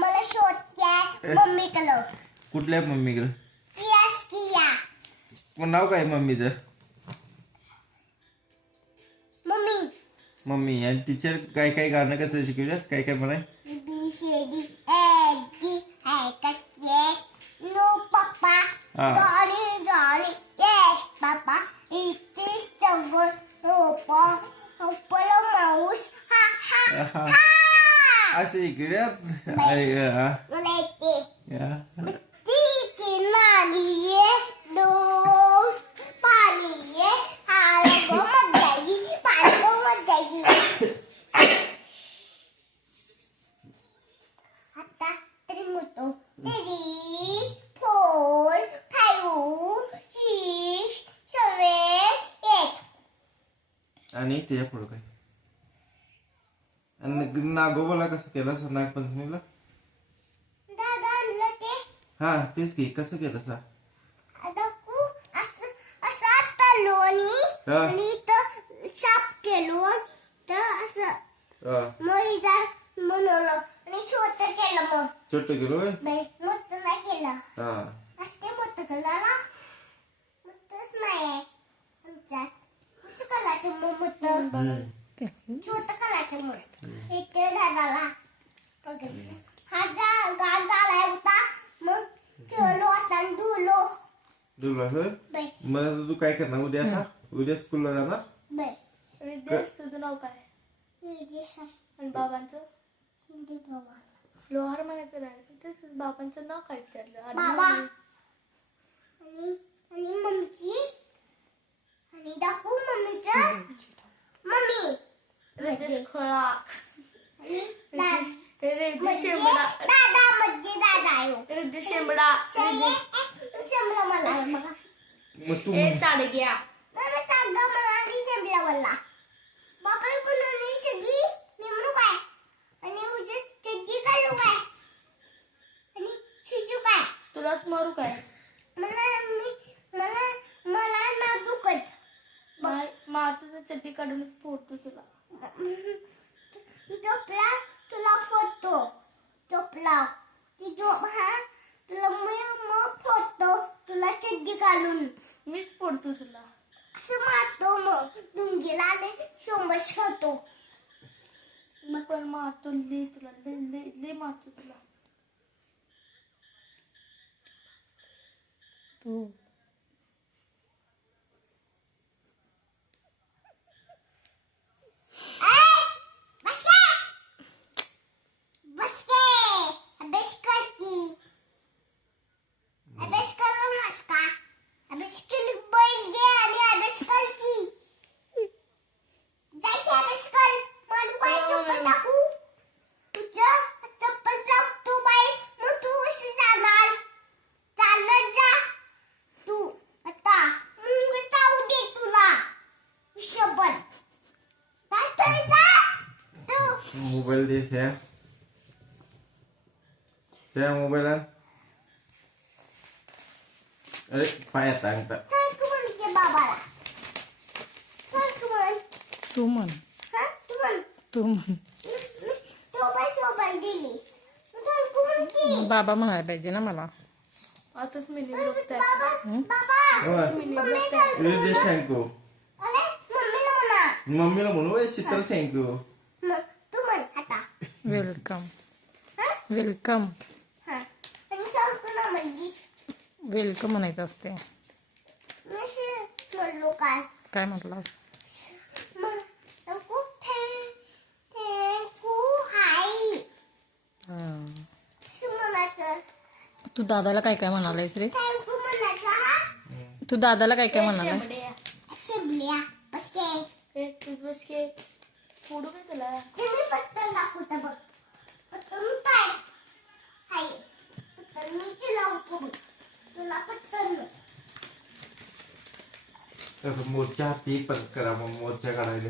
मला शोधते मम्मीकडं. कुठल्या मम्मीकडे? किया पण नाव काय मम्मीचं? मम्मी. मम्मी. आणि टीचर काय काय गाणं कसं शिकवतात? काय काय म्हणाय? BCD A Yes No Papa Johnny Yes Papa It is the good mouse ha ha ha. असं शिकवतात. मला येते. ती नाली दोस पाणी हालो मजाई पालो मजाई. आता तरी मोठो 3 4 5 6 7 8. आणि त्याच्या पुढं काय? आणि नागोबाला कसं केलं असं नागपंचमीला? दादा आणलं ते. हा तेच की कसं केलं सा? दाखवू असं तळलो आणि इथं साफ केलो तर असं मैदा बनवलं आणि छोटं केलं. मग छोटं केलं होय? मोठं नाही केलं. हा असते मोठं केलं मोठंच नाही आमच्यात. कसं करायचं मग मोठं? छोटं करायचं मग. इथे दादाला हा गाण झालाय होता. मग केलो आता धुलो. तुला होय? मग आता तू काय करणार उद्या? आता उद्या स्कूलला जाणार? रिद्धेश तुझं नाव काय? आणि बाबांचं? शिंदे बाबा. लोहार म्हणायचं नाही. बाबांचं नाव काय विचारलं? बाबा आणि मम्मीची आणि दाखवू मम्मीचं. मम्मी रिद्धेश खोळा. रिद्धेश म्हणजे शेंबडा. दादा म्हणजे दादा आहे. रिद्धेश शेंबडा. शेंबला मला मला मग तू ए चाडग्या. मला चांगला मला आधी शेंबला मला. बाबा बनवली सगळी मी म्हणू काय आणि उजे चड्डी काढू काय आणि शिजू काय. तुलाच मारू काय? मला ना दुखत. मार तुझं चड्डी काढूनच फोडतो तुला. झोपला तुला फोडतो. झोपला ती झोप हा तुला मग फोडतो तुला चड्डी काढून. मीच फोडतो तुला. असं मारतो मग डुंगीला आणि सोमस खातो. मी पण मारतो ले तुला. ले मारतो तुला. तू मोबाईल दे त्या मोबाईल आण. अरे पायात अंगठा. तू म्हण. तू म्हण. बाबा म्हणायला पाहिजे ना मला. असंच मी निवडतोय. रिद्धेश थँक्यू. मम्मीला म्हणू चित्र थँक्यू. वेलकम. वेलकम. वेलकम म्हणायचं असते. काय म्हटलं? तू दादाला काय काय म्हणालायस रे? तू दादाला काय काय म्हणालाय? तुझ बस के फोडू काय तुला? पत्तन दाखवता बघ. पत्तन काय हाय पत्तन मी लावतो बघ. तुला पत्तन मोर्चा हाती परत करा. मग मोर्चा काढायला